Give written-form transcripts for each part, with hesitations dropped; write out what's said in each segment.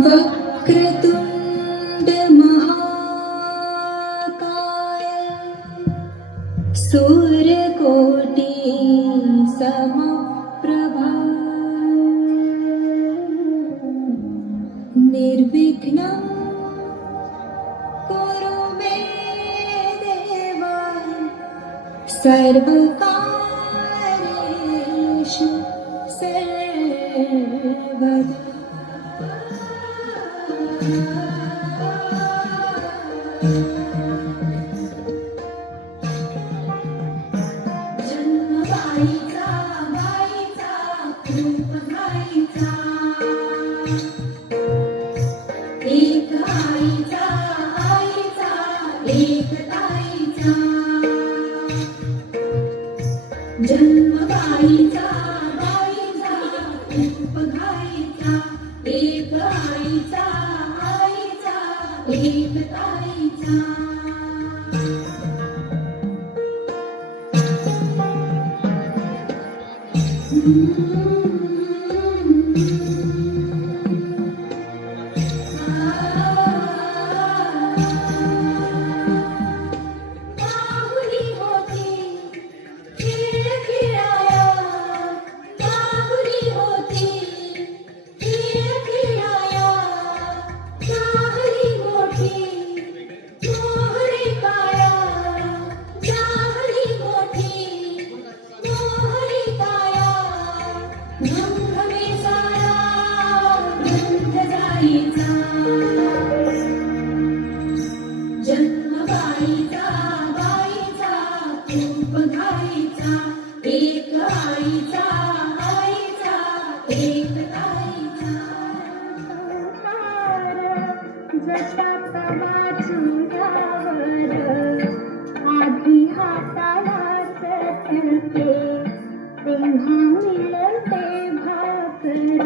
वक्रतुंड महाकाय सूर्यकोटि समप्रभा निर्विघ्नं कुरु मे देव सर्वकार्येषु सर्वदा। जन्मगाईचा गाईचा रूप गाईचा एक आईचा आईचा एक ताईचा जन्मगाईचा गाईचा रूप गाईचा एक आईचा आईचा एक ताईचा। बाहुली होती खेळ खेळाया बाहुली होती खेळ खेळाया जाहली मोठी मोहरी काया जाहली मोठी मोहरी काया घमघमे सारा गंध जाईचा जन्मगाईचा गाईचा रूप गाईचा एक आईचा आईचा एक ताईचा। जशाचा वाचुरावर आधी हाताला चटके तेव्हा मिळते भाकर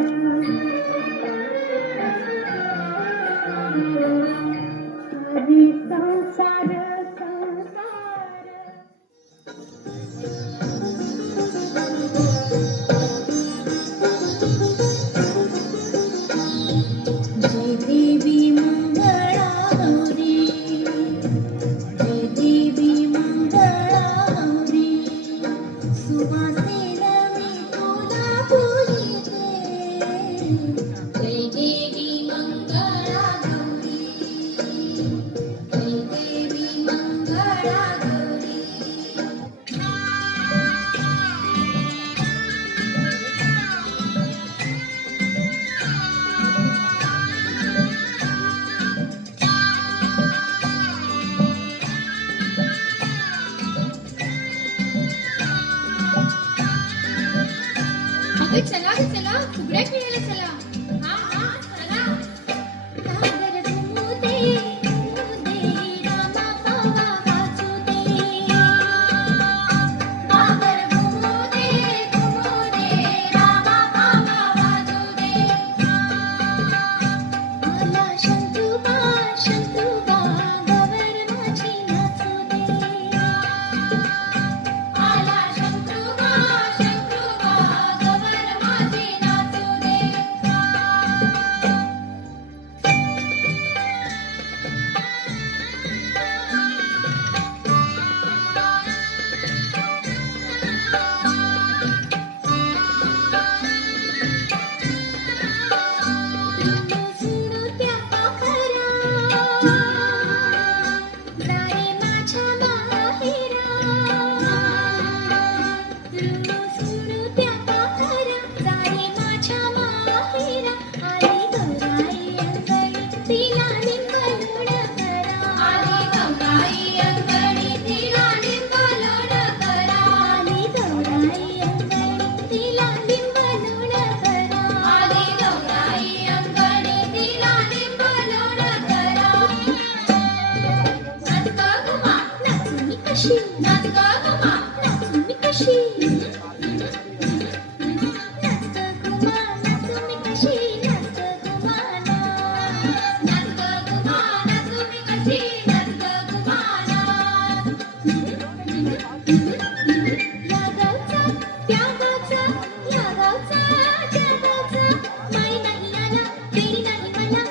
आधी संसार संसार। जय देवी मंगळा गौरी जय देवी मंगळा गौरी सुवासिनी मी तुला पूजिते जय देवी मंगळा गौरी जय देवी मंगळा गौरी। अगं चला ग चला फुगड्या खेळायला चला हा हा चला। सागर घुमू दे रामा पावा वाचू दे सागर घुमू दे रामा पावा वाचू दे। मला शंतुबा शंतुबा गवर माझी नाचू दे मला शंतुबा शंतुबा गवर माझी नाचू दे। सुणुत्या पाखरा जाणे माझ्या माहेरा सुणुत्या पाखरा जाणे माझ्या माहेरा आली गौराई अंगणी तिला लिंबलोड करा आली गौराई अंगणी तिला लिंबलोड करा आली गौराई अंगणी तिला लिंबलोड करा आली गौराई अंगणी तिला लिंबलोड करा। नाच ग मा नाच मी कशी नाच ग मा नाच मी कशी नाच ग मा नाच मी कशी नाच ग मा नाच ग मा नाच मी कशी नाच ग मा। या गावचा त्या गावचा या गावचा त्या गावचा माई नाही आला तेरी नाही मला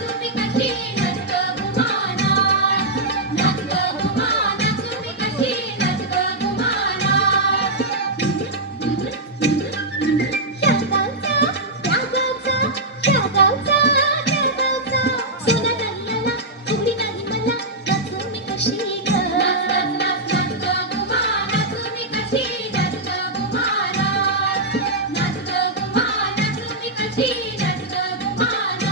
तुम्ही कशी नाच ग गुमाना नाच ग गुमाना तुम्ही कशी नाच ग गुमाना या गावचा त्या गावचा त्या गावचा त्या गावचा सोना गल्ल्याला उघडी नाही मला नाच तुम्ही कशी ग नाच नाच नाच ग गुमाना तुम्ही कशी नाच ग गुमाना नाच ग गुमाना तुम्ही कशी नाच ग गुमाना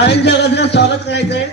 टाळ्यांच्या गजरात स्वागत करायचंय